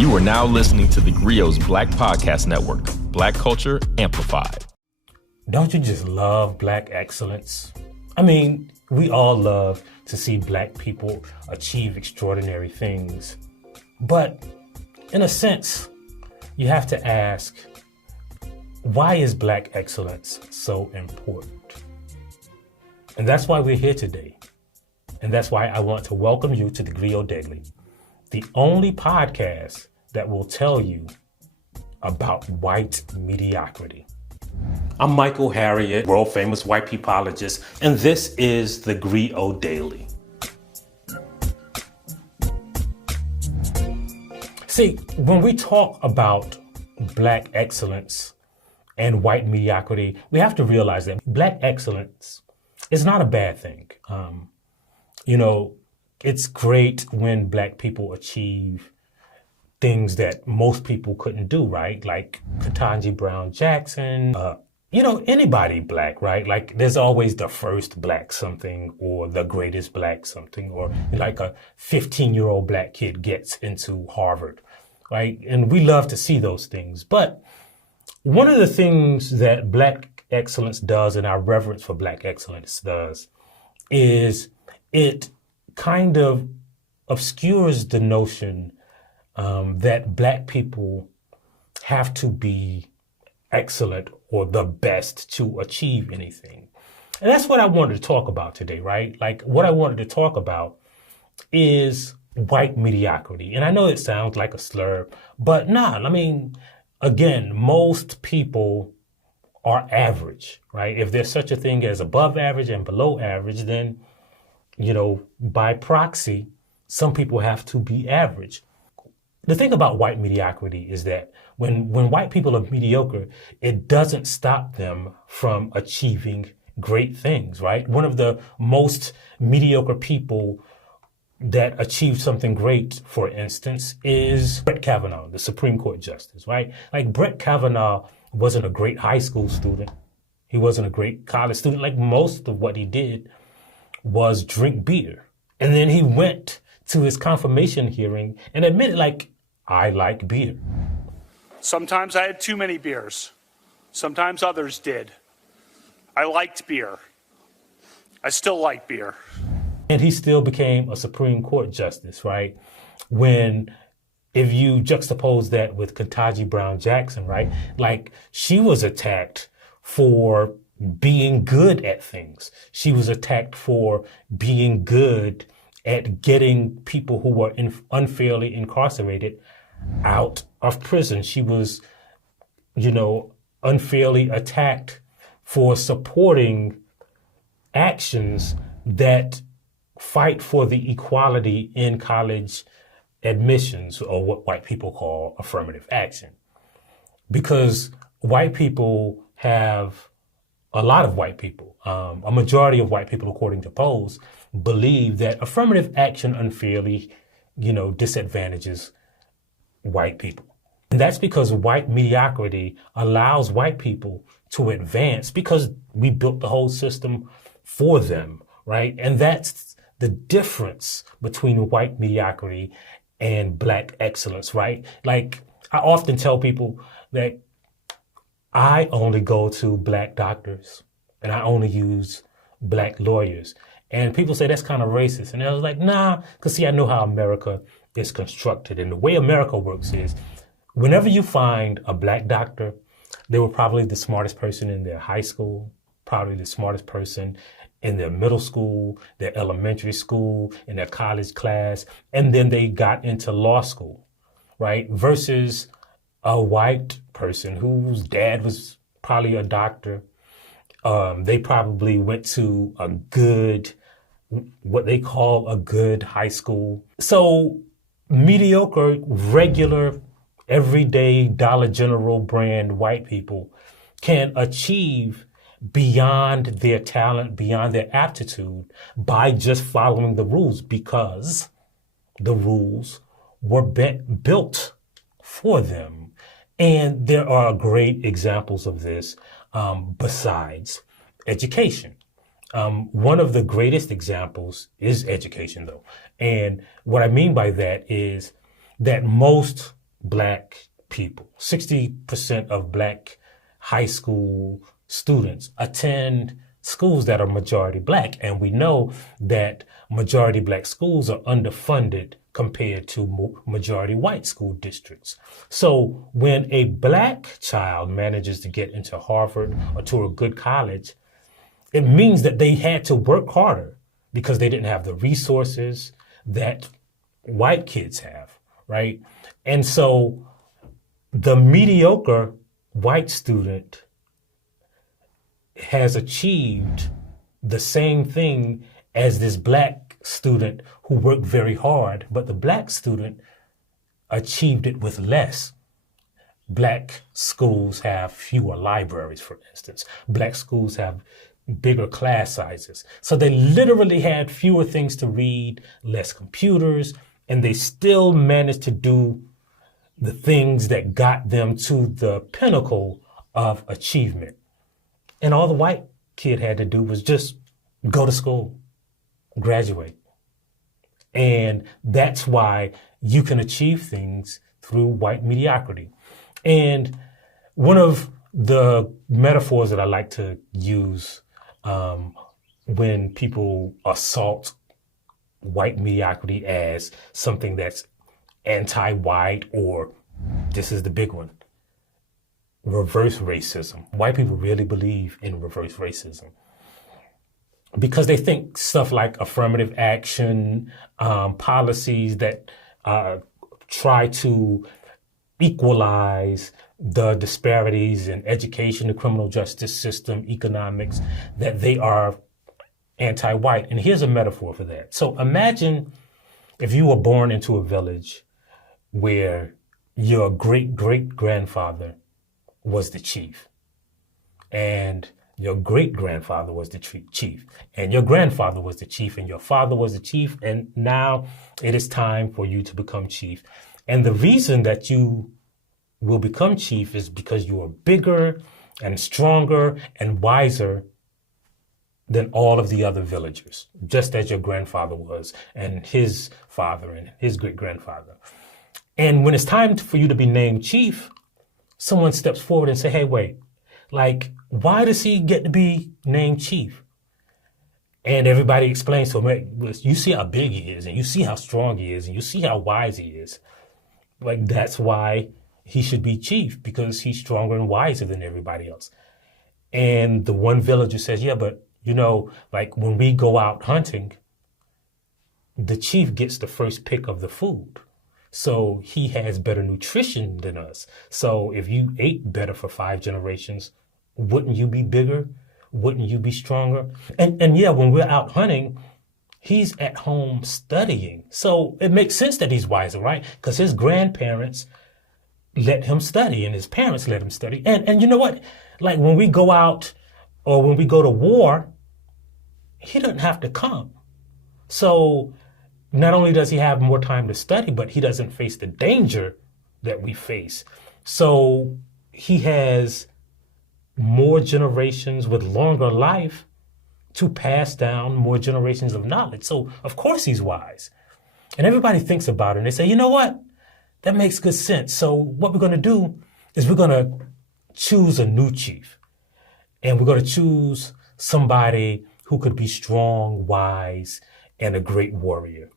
You are now listening to TheGrio's Black Podcast Network, Black Culture Amplified. Don't you just love Black excellence? I mean, we all love to see Black people achieve extraordinary things. But in a sense, you have to ask, why is Black excellence so important? And that's why we're here today. And that's why I want to welcome you to TheGrio Daily, the only podcast that will tell you about white mediocrity. I'm Michael Harriot, world famous white peopleologist, and this is TheGrio Daily. See, when we talk about Black excellence and white mediocrity, we have to realize that Black excellence is not a bad thing. It's great when Black people achieve things that most people couldn't do, right? Like Ketanji Brown Jackson, anybody Black, right? Like there's always the first Black something or the greatest Black something, or like a 15-year-old Black kid gets into Harvard, right? And we love to see those things. But one of the things that Black excellence does, and our reverence for Black excellence does, is it kind of obscures the notion that Black people have to be excellent or the best to achieve anything. And that's what I wanted to talk about today, right? Like what I wanted to talk about is white mediocrity. And I know it sounds like a slur, but again, most people are average, right? If there's such a thing as above average and below average, then by proxy, some people have to be average. The thing about white mediocrity is that when white people are mediocre, it doesn't stop them from achieving great things, right? One of the most mediocre people that achieved something great, for instance, is Brett Kavanaugh, the Supreme Court Justice, right? Like Brett Kavanaugh wasn't a great high school student. He wasn't a great college student. Like most of what he did was drink beer. And then he went to his confirmation hearing and admitted, I like beer. Sometimes I had too many beers. Sometimes others did. I liked beer. I still like beer. And he still became a Supreme Court justice, right? If you juxtapose that with Ketanji Brown Jackson, right? Like she was attacked for being good at things. She was attacked for being good at getting people who were unfairly incarcerated out of prison. She was, unfairly attacked for supporting actions that fight for the equality in college admissions, or what white people call affirmative action. Because white people a lot of white people, a majority of white people, according to polls, believe that affirmative action unfairly, disadvantages white people. And that's because white mediocrity allows white people to advance because we built the whole system for them, right? And that's the difference between white mediocrity and Black excellence, right? Like I often tell people that I only go to Black doctors and I only use Black lawyers. And people say that's kind of racist. And I was like, nah, because I know how America is constructed. And the way America works is whenever you find a Black doctor, they were probably the smartest person in their high school, probably the smartest person in their middle school, their elementary school, in their college class, and then they got into law school, right? Versus a white person whose dad was probably a doctor. They probably went to what they call a good high school. So mediocre, regular, everyday Dollar General brand white people can achieve beyond their talent, beyond their aptitude by just following the rules because the rules were built for them. And there are great examples of this besides education. One of the greatest examples is education, though. And what I mean by that is that most black people. 60% of black high school students attend schools that are majority black. And we know that majority black schools are underfunded compared to majority white school districts. So when a black child manages to get into Harvard or to a good college, it means that they had to work harder because they didn't have the resources that white kids have, right? And so the mediocre white student has achieved the same thing as this black student who worked very hard, but the black student achieved it with less. Black schools have fewer libraries, for instance. Black schools have bigger class sizes. So they literally had fewer things to read, less computers, and they still managed to do the things that got them to the pinnacle of achievement. And all the white kid had to do was just go to school, graduate. And that's why you can achieve things through white mediocrity. And one of the metaphors that I like to use when people assault white mediocrity as something that's anti-white, or this is the big one, reverse racism. White people really believe in reverse racism because they think stuff like affirmative action, policies that try to equalize the disparities in education, the criminal justice system, economics, that they are anti-white. And here's a metaphor for that. So imagine if you were born into a village where your great-great-grandfather was the chief, and your great-grandfather was the chief, and your grandfather was the chief, and your father was the chief, and now it is time for you to become chief. And the reason that you will become chief is because you are bigger and stronger and wiser than all of the other villagers, just as your grandfather was, and his father and his great-grandfather. And when it's time for you to be named chief, someone steps forward and say, hey, wait, like, why does he get to be named chief? And everybody explains to him, hey, you see how big he is, and you see how strong he is, and you see how wise he is. Like, that's why he should be chief, because he's stronger and wiser than everybody else. And the one villager says, yeah, but you know, like when we go out hunting, the chief gets the first pick of the food. So he has better nutrition than us. So if you ate better for 5 generations, wouldn't you be bigger? Wouldn't you be stronger? And yeah, when we're out hunting, he's at home studying. So it makes sense that he's wiser, right? Because his grandparents let him study and his parents let him study. And you know what? Like when we go out or when we go to war, he doesn't have to come. So not only does he have more time to study, but he doesn't face the danger that we face. So he has more generations with longer life to pass down more generations of knowledge. So of course he's wise. And everybody thinks about it and they say, you know what? That makes good sense. So what we're going to do is we're going to choose a new chief. And we're going to choose somebody who could be strong, wise, and a great warrior.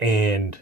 And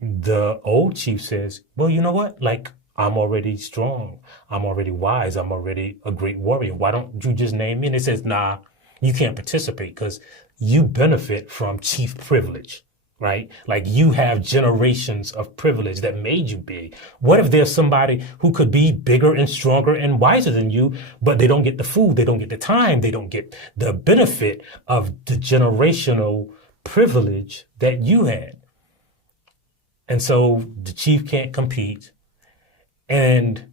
the old chief says, well, you know what? Like, I'm already strong. I'm already wise. I'm already a great warrior. Why don't you just name me? And it says, nah, you can't participate because you benefit from chief privilege, right? Like you have generations of privilege that made you big. What if there's somebody who could be bigger and stronger and wiser than you, but they don't get the food, they don't get the time, they don't get the benefit of the generational privilege that you had? And so the chief can't compete. And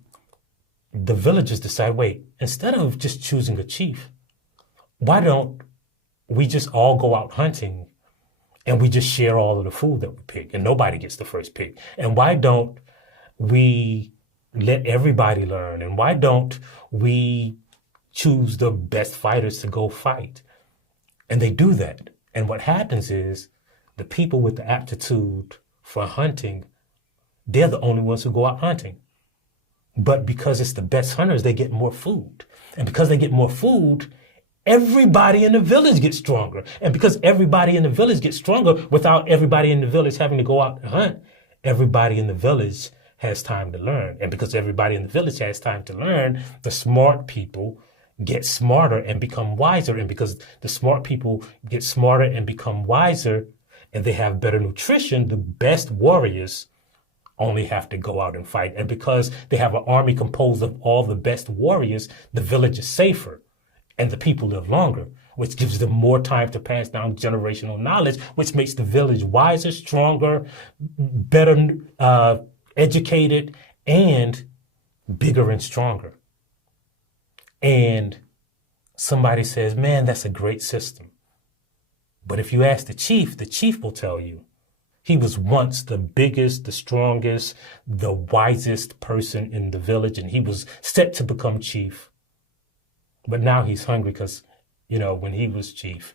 the villagers decide, wait, instead of just choosing a chief, why don't we just all go out hunting and we just share all of the food that we pick and nobody gets the first pick? And why don't we let everybody learn? And why don't we choose the best fighters to go fight? And they do that. And what happens is the people with the aptitude for hunting they're the only ones who go out hunting. But because it's the best hunters, they get more food. And because they get more food, everybody in the village gets stronger. And because everybody in the village gets stronger without everybody in the village having to go out and hunt, everybody in the village has time to learn. And because everybody in the village has time to learn, the smart people get smarter and become wiser. And because the smart people get smarter and become wiser, and they have better nutrition, the best warriors only have to go out and fight. And because they have an army composed of all the best warriors, the village is safer and the people live longer, which gives them more time to pass down generational knowledge, which makes the village wiser, stronger, better educated, and bigger and stronger. And somebody says, man, that's a great system. But if you ask the chief will tell you, he was once the biggest, the strongest, the wisest person in the village, and he was set to become chief. But now he's hungry because, when he was chief,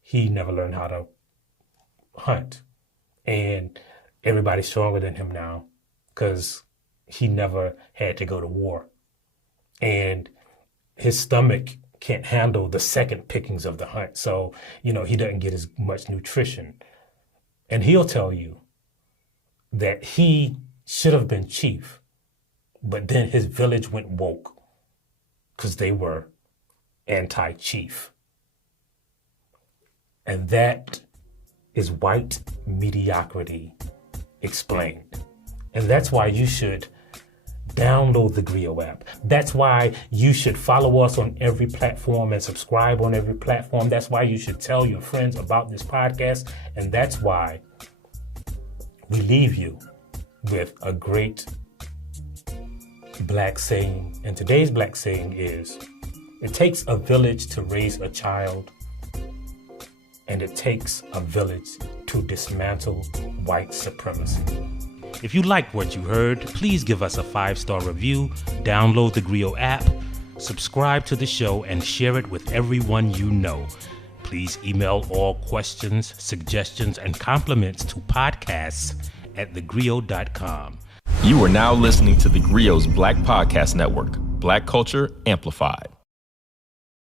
he never learned how to hunt. And everybody's stronger than him now because he never had to go to war. And his stomach can't handle the second pickings of the hunt. So, he doesn't get as much nutrition. And he'll tell you that he should have been chief, but then his village went woke because they were anti-chief. And that is white mediocrity explained. And that's why you should download the TheGrio app. That's why you should follow us on every platform and subscribe on every platform. That's why you should tell your friends about this podcast. And that's why we leave you with a great Black saying. And today's Black saying is, it takes a village to raise a child, and it takes a village to dismantle white supremacy. If you liked what you heard, please give us a 5-star review, download the TheGrio app, subscribe to the show, and share it with everyone you know. Please email all questions, suggestions, and compliments to podcasts@thegrio.com. You are now listening to TheGrio's Black Podcast Network, Black Culture Amplified.